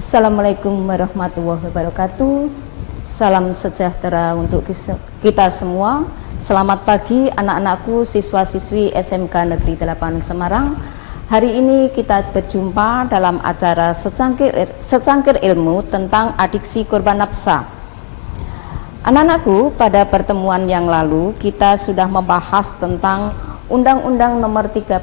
Assalamualaikum warahmatullahi wabarakatuh. Salam sejahtera untuk kita semua. Selamat pagi anak-anakku, siswa-siswi SMK Negeri 8 Semarang. Hari ini kita berjumpa dalam acara secangkir ilmu tentang adiksi korban nafsa. Anak-anakku, pada pertemuan yang lalu kita sudah membahas tentang Undang-Undang Nomor 35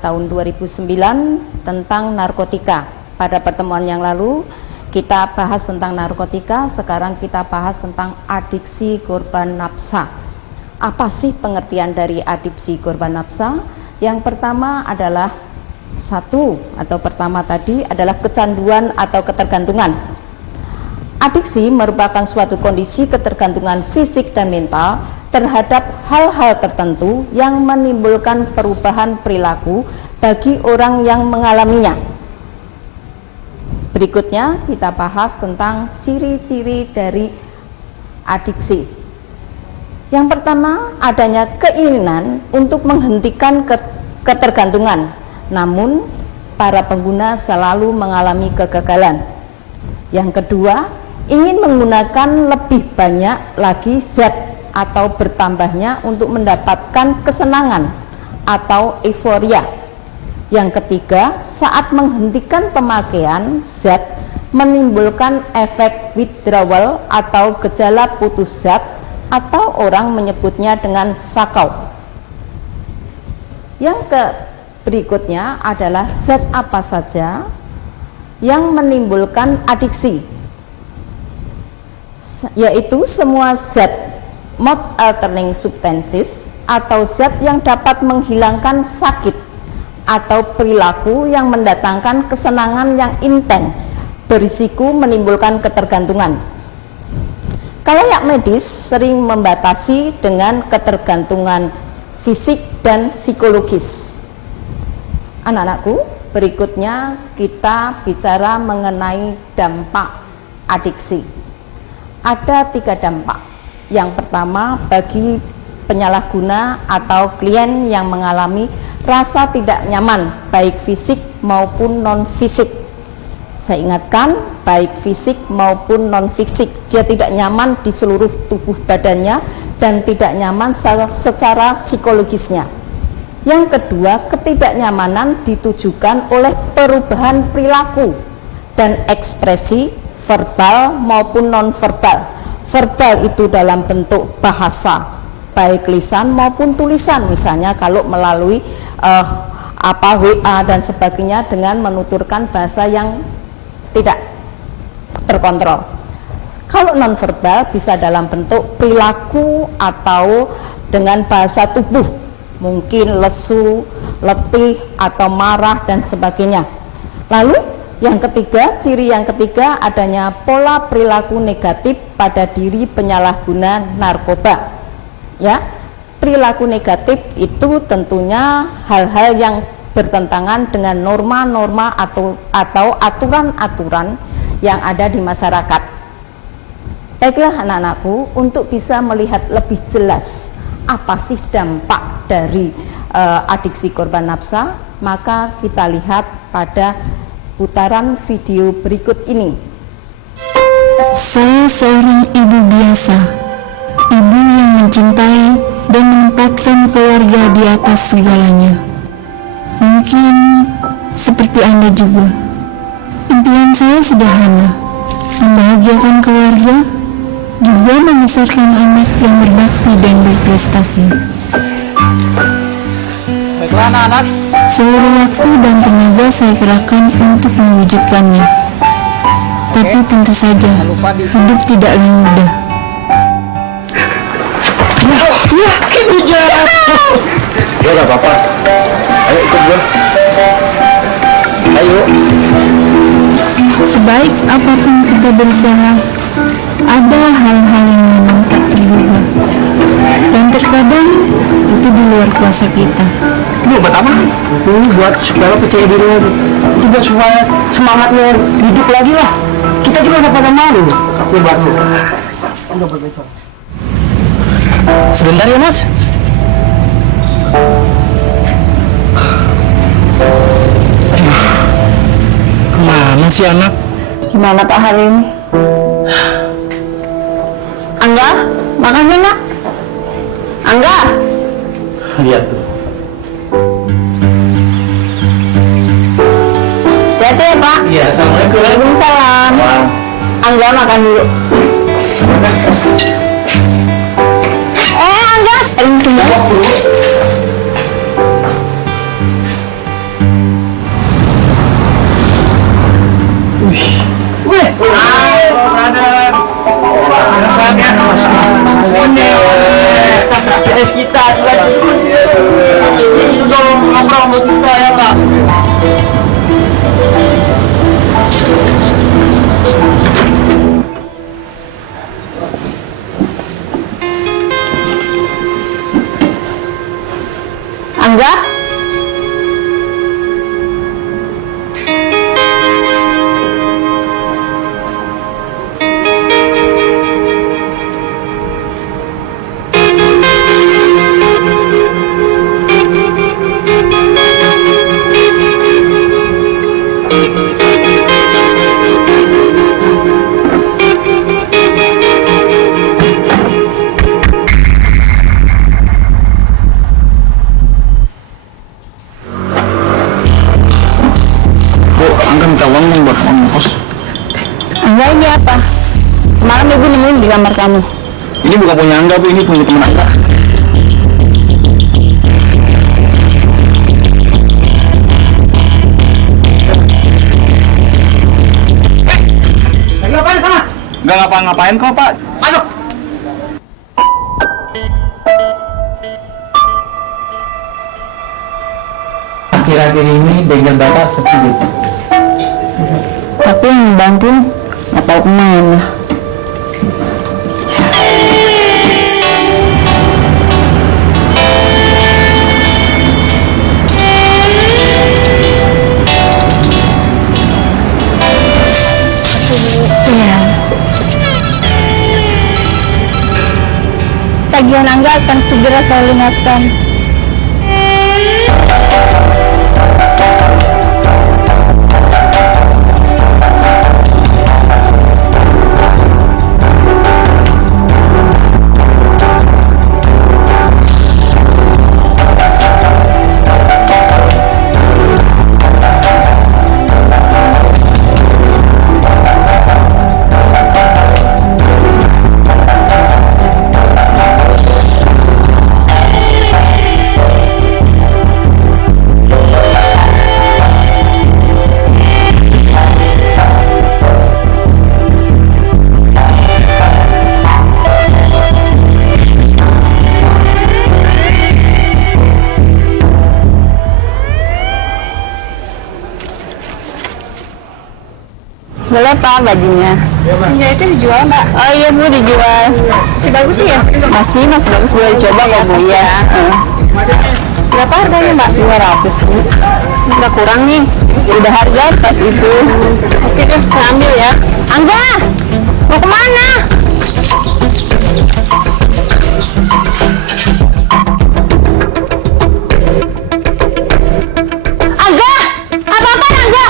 Tahun 2009 tentang narkotika. Pada pertemuan yang lalu kita bahas tentang narkotika, sekarang kita bahas tentang adiksi korban nafsa. Apa sih pengertian dari adiksi korban nafsa? Yang pertama adalah pertama tadi adalah kecanduan atau ketergantungan. Adiksi merupakan suatu kondisi ketergantungan fisik dan mental terhadap hal-hal tertentu yang menimbulkan perubahan perilaku bagi orang yang mengalaminya. Berikutnya kita bahas tentang ciri-ciri dari adiksi. Yang pertama, adanya keinginan untuk menghentikan ketergantungan, namun para pengguna selalu mengalami kegagalan. Yang kedua, ingin menggunakan lebih banyak lagi zat atau bertambahnya untuk mendapatkan kesenangan atau euforia. Yang ketiga, saat menghentikan pemakaian zat menimbulkan efek withdrawal atau gejala putus zat atau orang menyebutnya dengan sakau. Yang berikutnya adalah zat apa saja yang menimbulkan adiksi, yaitu semua zat mode altering substances atau zat yang dapat menghilangkan sakit atau perilaku yang mendatangkan kesenangan yang intens berisiko menimbulkan ketergantungan. Kalayak medis sering membatasi dengan ketergantungan fisik dan psikologis. Anak-anakku, berikutnya kita bicara mengenai dampak adiksi. Ada 3 dampak. Yang pertama, bagi penyalahguna atau klien yang mengalami rasa tidak nyaman baik fisik maupun non fisik. Saya ingatkan, baik fisik maupun non fisik, dia tidak nyaman di seluruh tubuh badannya dan tidak nyaman secara psikologisnya. Yang kedua, ketidaknyamanan ditujukan oleh perubahan perilaku dan ekspresi verbal maupun non verbal. Verbal itu dalam bentuk bahasa, baik lisan maupun tulisan, misalnya kalau melalui WA dan sebagainya dengan menuturkan bahasa yang tidak terkontrol. Kalau non verbal bisa dalam bentuk perilaku atau dengan bahasa tubuh, mungkin lesu, letih atau marah dan sebagainya. Lalu yang ketiga, ciri yang ketiga adanya pola perilaku negatif pada diri penyalahguna narkoba. Ya, perilaku negatif itu tentunya hal-hal yang bertentangan dengan norma-norma atau aturan-aturan yang ada di masyarakat. Baiklah anak-anakku, untuk bisa melihat lebih jelas apa sih dampak dari adiksi korban nafsa, maka kita lihat pada putaran video berikut ini. Saya seorang ibu biasa, ibu yang mencintai dan menempatkan keluarga di atas segalanya. Mungkin seperti Anda juga. Impian saya sederhana, membahagiakan keluarga, juga membesarkan anak yang berbakti dan berprestasi. Baiklah anak-anak, Seluruh waktu dan tenaga saya kerahkan untuk mewujudkannya. Tapi tentu saja, hidup tidaklah mudah. ya hujan. Ya gak apa-apa. Ayo ikut gue. Ayo. Sebaik apapun kita berusaha, ada hal-hal yang memang tak terduga. Dan terkadang itu di luar kuasa kita. Ini obat apa? Ini buat supaya lo percaya diri lo. Itu buat supaya semangat lo hidup lagi lah. Kita juga udah pada malu. Ini buat lo. Udah begitu. Sebentar ya mas. Kemana sih anak? Gimana Pak hari ini? Angga, makan yuk nak. Angga. Lihat tuh. Hati-hati ya Pak. Iya, assalamualaikum. Waalaikumsalam. Wah. Angga makan dulu. Angga. Es kita itu dong ngobrol kita ya Kak. Angga. Angga minta uang nih buat ongkos. Angga, ini apa? Semalam ibu nemuin di kamar kamu. Ini bukan punya Angga Bu, ini punya teman Angga. Lagi ngapain sana? Nggak ngapa-ngapain kok Pak. Masuk. Akhir-akhir ini bengkel Bapak sepi Bu. Tapi yang bantu nggak tahu kemana. Iya. Tagihan Angga akan segera saya lunaskan. Boleh Pak bajunya. Senja itu dijual Mbak? Oh iya Bu, dijual. Masih bagus sih ya? Masih bagus, boleh dicoba kok Bu ya. Berapa harganya Mbak? 200 Bu. Nggak kurang nih. Udah harga pas itu. Oke deh, saya ambil ya. Angga, mau kemana? Angga, apa-apaan Angga?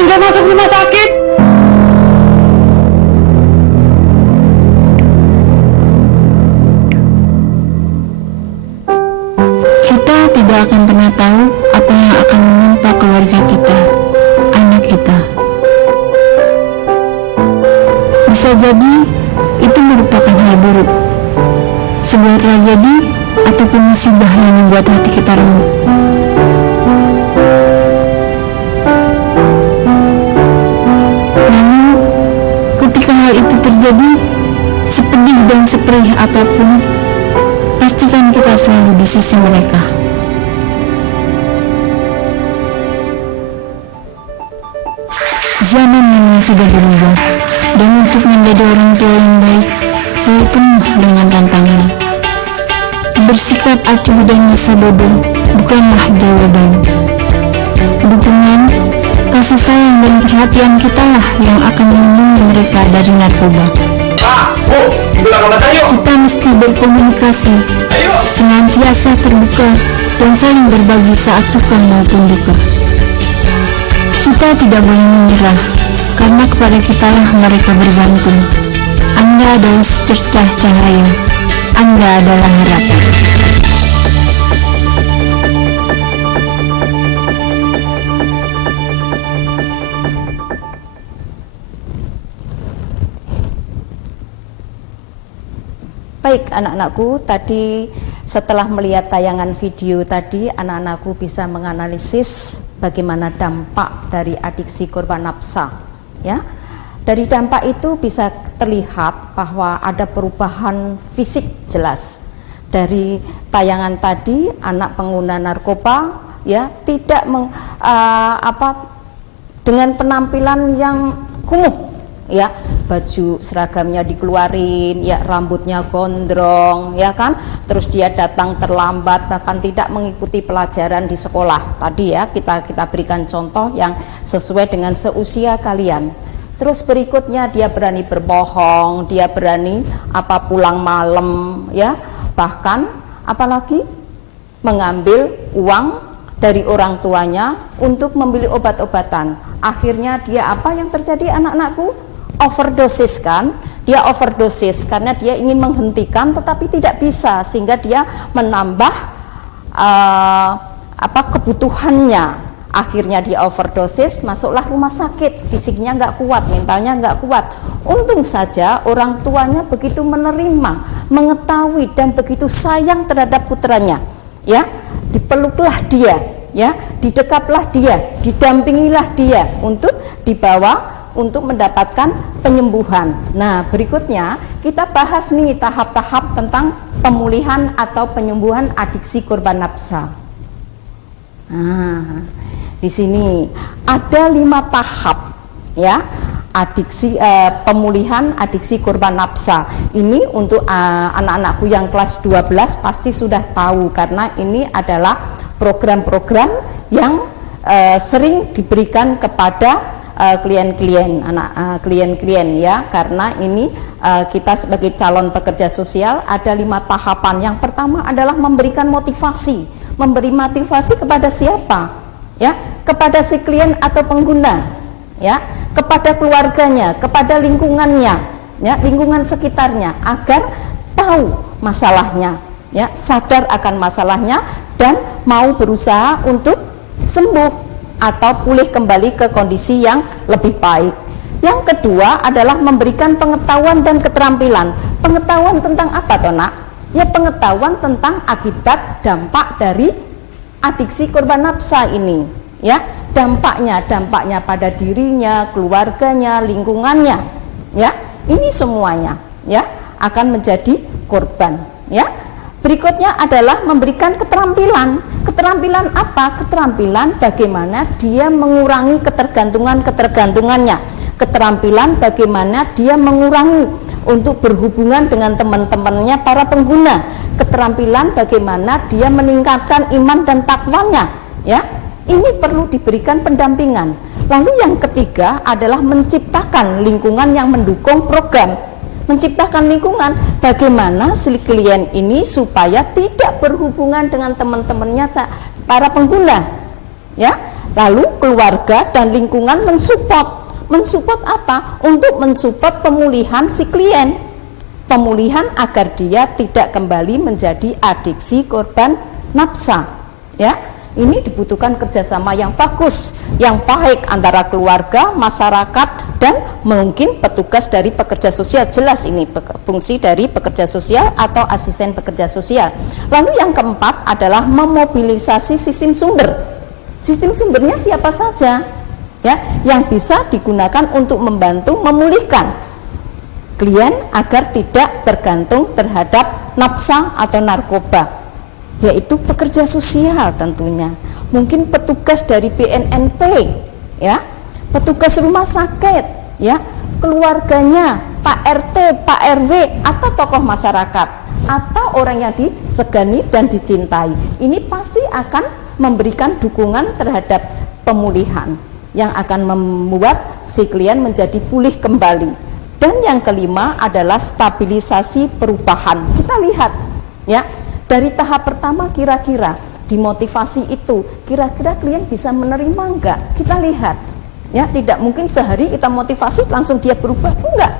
Angga masuk rumah sakit. Kita tidak akan pernah tahu apa yang akan menimpa keluarga kita, anak kita. Bisa jadi itu merupakan hal buruk, sebuah tragedi ataupun musibah yang membuat hati kita remuk. Jadi, sepedih dan seperih apapun, pastikan kita selalu di sisi mereka. Zaman memang sudah berubah, dan untuk menjadi orang tua yang baik, saya penuh dengan tantangan. Bersikap acuh dan masa bodoh bukanlah jawaban. Dukungan, kasih sayang dan perhatian kitalah yang akan melindungi mereka dari narkoba. Kita mesti berkomunikasi, senantiasa terbuka dan saling berbagi saat suka maupun duka. Kita tidak boleh menyerah, karena kepada kitalah mereka bergantung. Anda adalah secercah cahaya, Anda adalah harapan. Baik anak-anakku, tadi setelah melihat tayangan video tadi, anak-anakku bisa menganalisis bagaimana dampak dari adiksi korban nafsa. Ya, dari dampak itu bisa terlihat bahwa ada perubahan fisik jelas. Dari tayangan tadi, anak pengguna narkoba ya tidak dengan penampilan yang kumuh. Ya, baju seragamnya dikeluarin, ya rambutnya gondrong, ya kan, terus dia datang terlambat, bahkan tidak mengikuti pelajaran di sekolah. Tadi ya kita berikan contoh yang sesuai dengan seusia kalian. Terus berikutnya dia berani berbohong, dia berani pulang malam, ya, bahkan apalagi mengambil uang dari orang tuanya untuk membeli obat-obatan. Akhirnya dia apa yang terjadi anak-anakku? Overdosis kan, dia overdosis karena dia ingin menghentikan tetapi tidak bisa, sehingga dia menambah kebutuhannya. Akhirnya dia overdosis, masuklah rumah sakit, fisiknya nggak kuat, mentalnya nggak kuat. Untung saja orang tuanya begitu menerima, mengetahui dan begitu sayang terhadap putranya, ya, dipeluklah dia, ya, didekaplah dia, didampingilah dia untuk dibawa untuk mendapatkan penyembuhan. Nah, berikutnya kita bahas nih tahap-tahap tentang pemulihan atau penyembuhan adiksi korban nafsa. Nah, di sini ada 5 tahap ya pemulihan adiksi korban nafsa. Ini untuk anak-anakku yang kelas 12 pasti sudah tahu, karena ini adalah program-program yang sering diberikan kepada klien-klien ya, karena ini kita sebagai calon pekerja sosial ada 5 tahapan. Yang pertama adalah memberikan motivasi. Memberi motivasi kepada siapa? Ya, kepada si klien atau pengguna, ya, kepada keluarganya, kepada lingkungannya, ya, lingkungan sekitarnya, agar tahu masalahnya, ya, sadar akan masalahnya dan mau berusaha untuk sembuh atau pulih kembali ke kondisi yang lebih baik. Yang kedua adalah memberikan pengetahuan dan keterampilan. Pengetahuan tentang apa toh nak? Ya, pengetahuan tentang akibat dampak dari adiksi korban nafsa ini, ya, dampaknya pada dirinya, keluarganya, lingkungannya, ya, ini semuanya ya akan menjadi korban, ya. Berikutnya adalah memberikan keterampilan. Keterampilan apa? Keterampilan bagaimana dia mengurangi ketergantungannya. Keterampilan bagaimana dia mengurangi untuk berhubungan dengan teman-temannya para pengguna. Keterampilan bagaimana dia meningkatkan iman dan takwanya, ya. Ini perlu diberikan pendampingan. Lalu yang ketiga adalah menciptakan lingkungan yang mendukung program. Menciptakan lingkungan bagaimana si klien ini supaya tidak berhubungan dengan teman-temannya para pengguna, ya. Lalu keluarga dan lingkungan mensupport apa? Untuk mensupport pemulihan si klien, pemulihan agar dia tidak kembali menjadi adiksi korban nafsa, ya. Ini dibutuhkan kerjasama yang bagus, yang baik antara keluarga, masyarakat, dan mungkin petugas dari pekerja sosial. Jelas ini fungsi dari pekerja sosial atau asisten pekerja sosial. Lalu yang keempat adalah memobilisasi sistem sumber. Sistem sumbernya siapa saja, ya, yang bisa digunakan untuk membantu memulihkan. klien agar tidak tergantung terhadap nafsa atau narkoba, yaitu pekerja sosial tentunya, mungkin petugas dari BNNP, ya, petugas rumah sakit, ya, keluarganya, Pak RT, Pak RW, atau tokoh masyarakat, atau orang yang disegani dan dicintai. Ini pasti akan memberikan dukungan terhadap pemulihan yang akan membuat si klien menjadi pulih kembali. Dan yang kelima adalah stabilisasi perubahan. Kita lihat, ya, dari tahap pertama kira-kira dimotivasi itu, kira-kira klien bisa menerima enggak? Kita lihat, ya, tidak mungkin sehari kita motivasi langsung dia berubah, enggak.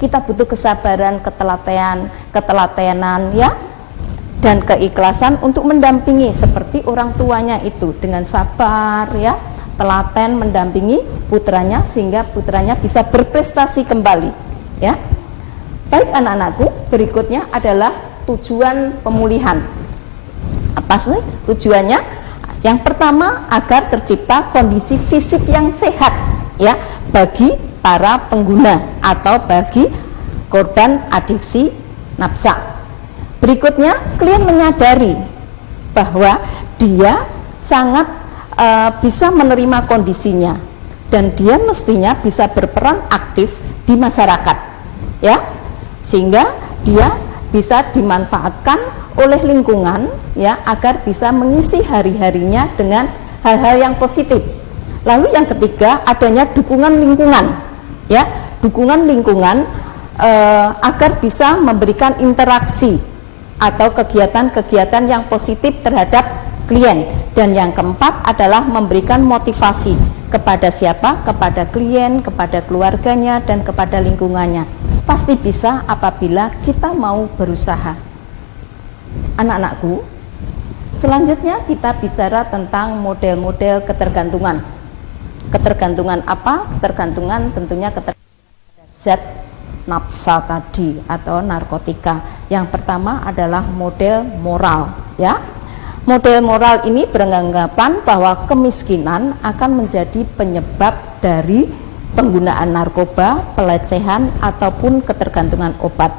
Kita butuh kesabaran, ketelatenan, ya, dan keikhlasan untuk mendampingi seperti orang tuanya itu dengan sabar, ya, telaten mendampingi putranya sehingga putranya bisa berprestasi kembali. Ya, baik anak-anakku, berikutnya adalah tujuan pemulihan. Apa sih tujuannya? Yang pertama, agar tercipta kondisi fisik yang sehat, ya, bagi para pengguna atau bagi korban adiksi nafsa. Berikutnya, klien menyadari bahwa dia sangat bisa menerima kondisinya dan dia mestinya bisa berperan aktif di masyarakat, ya, sehingga dia bisa dimanfaatkan oleh lingkungan, ya, agar bisa mengisi hari-harinya dengan hal-hal yang positif. Lalu yang ketiga, adanya dukungan lingkungan, ya, dukungan lingkungan agar bisa memberikan interaksi atau kegiatan-kegiatan yang positif terhadap klien. Dan yang keempat adalah memberikan motivasi kepada siapa? Kepada klien, kepada keluarganya, dan kepada lingkungannya. Pasti bisa apabila kita mau berusaha. Anak-anakku, selanjutnya kita bicara tentang model-model ketergantungan. Ketergantungan apa? Ketergantungan tentunya ketergantungan zat nafsa tadi atau narkotika. Yang pertama adalah model moral, ya. Model moral ini beranggapan bahwa kemiskinan akan menjadi penyebab dari penggunaan narkoba, pelecehan, ataupun ketergantungan obat.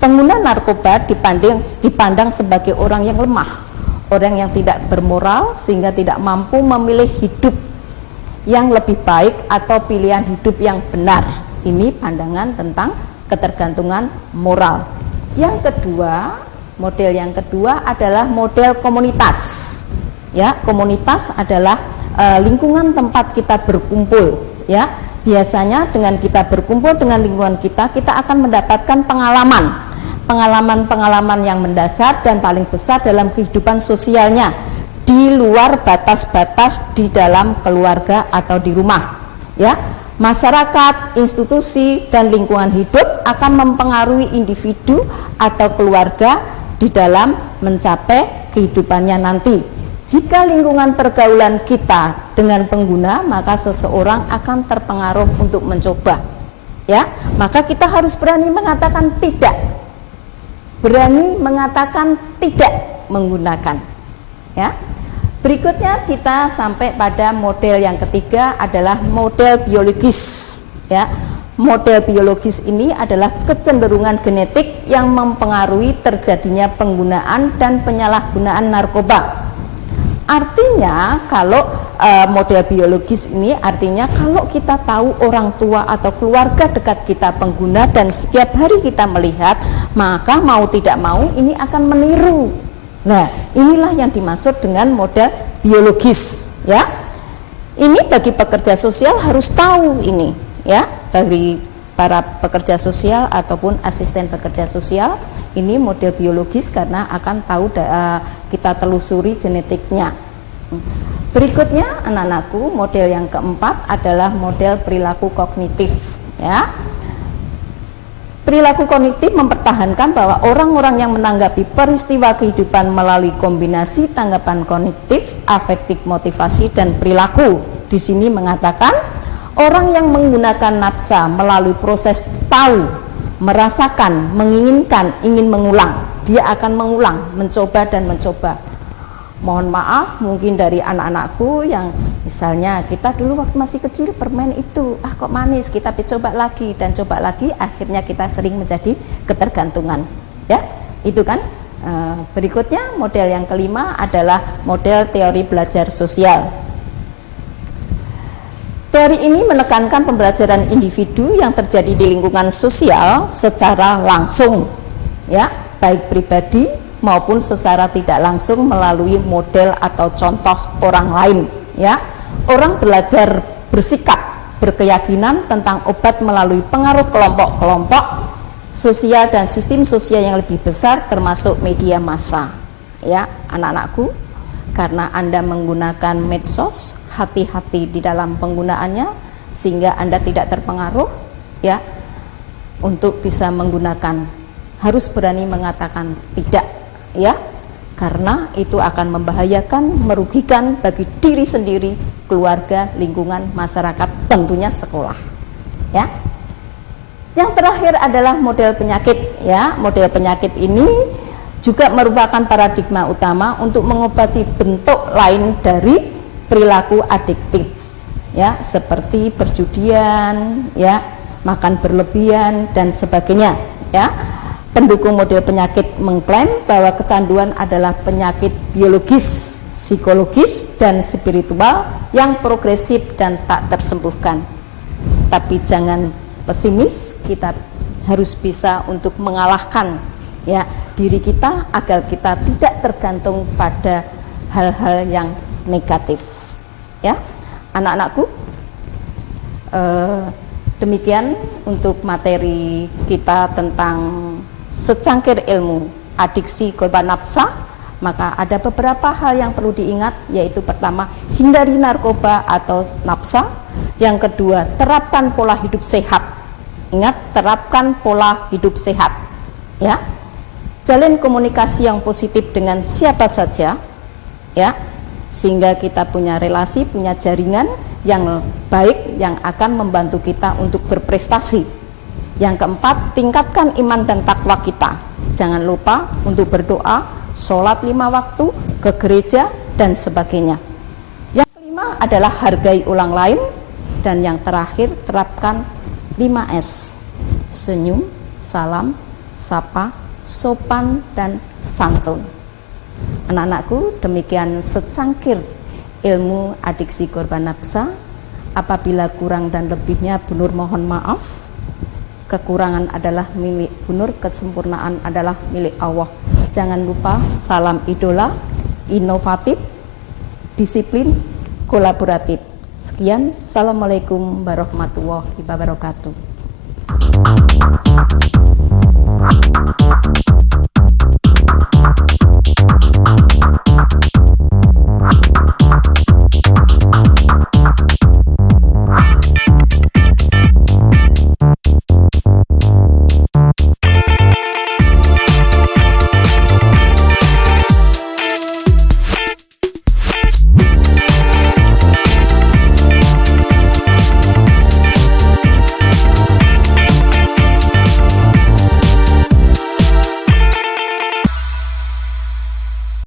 Pengguna narkoba dipandang sebagai orang yang lemah, orang yang tidak bermoral sehingga tidak mampu memilih hidup yang lebih baik atau pilihan hidup yang benar. Ini pandangan tentang ketergantungan moral. Yang kedua, model yang kedua adalah model komunitas. Ya, komunitas adalah lingkungan tempat kita berkumpul. Ya, biasanya dengan kita berkumpul dengan lingkungan kita akan mendapatkan pengalaman yang mendasar dan paling besar dalam kehidupan sosialnya di luar batas-batas di dalam keluarga atau di rumah. Ya, masyarakat, institusi, dan lingkungan hidup akan mempengaruhi individu atau keluarga di dalam mencapai kehidupannya nanti. Jika lingkungan pergaulan kita dengan pengguna, maka seseorang akan terpengaruh untuk mencoba. Ya, maka kita harus berani mengatakan tidak. Berani mengatakan tidak menggunakan. Ya. Berikutnya kita sampai pada model yang ketiga adalah model biologis. Ya. Model biologis ini adalah kecenderungan genetik yang mempengaruhi terjadinya penggunaan dan penyalahgunaan narkoba. Artinya kalau model biologis ini artinya kalau kita tahu orang tua atau keluarga dekat kita pengguna dan setiap hari kita melihat, maka mau tidak mau ini akan meniru. Nah, inilah yang dimaksud dengan model biologis, ya. Ini bagi pekerja sosial harus tahu ini, ya, dari para pekerja sosial ataupun asisten pekerja sosial, ini model biologis karena akan tahu kita telusuri genetiknya. Berikutnya anak-anakku, model yang keempat adalah model perilaku kognitif, ya. Perilaku kognitif mempertahankan bahwa orang-orang yang menanggapi peristiwa kehidupan melalui kombinasi tanggapan kognitif, afektif, motivasi, dan perilaku. Di sini mengatakan orang yang menggunakan nafsa melalui proses tahu, merasakan, menginginkan, ingin mengulang. Dia akan mengulang, mencoba dan mencoba. Mohon maaf mungkin dari anak-anakku yang misalnya kita dulu waktu masih kecil permen itu kok manis, kita coba lagi dan coba lagi, akhirnya kita sering menjadi ketergantungan, ya itu kan. Berikutnya model yang kelima adalah model teori belajar sosial. Teori ini menekankan pembelajaran individu yang terjadi di lingkungan sosial secara langsung, ya baik pribadi maupun secara tidak langsung melalui model atau contoh orang lain, ya. Orang belajar bersikap, berkeyakinan tentang obat melalui pengaruh kelompok-kelompok sosial dan sistem sosial yang lebih besar termasuk media massa, ya anak-anakku. Karena Anda menggunakan medsos, hati-hati di dalam penggunaannya sehingga Anda tidak terpengaruh, ya, untuk bisa menggunakan. Harus berani mengatakan tidak, ya, karena itu akan membahayakan, merugikan bagi diri sendiri, keluarga, lingkungan, masyarakat, tentunya sekolah, ya. Yang terakhir adalah model penyakit, ya. Model penyakit ini juga merupakan paradigma utama untuk mengobati bentuk lain dari perilaku adiktif, ya, seperti perjudian, ya, makan berlebihan dan sebagainya, ya. Pendukung model penyakit mengklaim bahwa kecanduan adalah penyakit biologis, psikologis, dan spiritual yang progresif dan tak tersembuhkan. Tapi jangan pesimis, kita harus bisa untuk mengalahkan, ya, diri kita agar kita tidak tergantung pada hal-hal yang negatif, ya anak-anakku. Demikian untuk materi kita tentang secangkir ilmu adiksi korban nafsa. Maka ada beberapa hal yang perlu diingat, yaitu pertama, hindari narkoba atau nafsa. Yang kedua, terapkan pola hidup sehat. Ingat, terapkan pola hidup sehat, ya. Jalin komunikasi yang positif dengan siapa saja, ya, sehingga kita punya relasi, punya jaringan yang baik yang akan membantu kita untuk berprestasi. Yang keempat, tingkatkan iman dan takwa kita. Jangan lupa untuk berdoa, sholat 5 waktu, ke gereja, dan sebagainya. Yang kelima adalah hargai orang lain. Dan yang terakhir, terapkan 5S. Senyum, salam, sapa, sopan, dan santun. Anak-anakku, demikian secangkir ilmu adiksi korban nafsa. Apabila kurang dan lebihnya, Bu Nur mohon maaf. Kekurangan adalah milik Bu Nur, kesempurnaan adalah milik Allah. Jangan lupa salam idola, inovatif, disiplin, kolaboratif. Sekian, Assalamualaikum warahmatullahi wabarakatuh.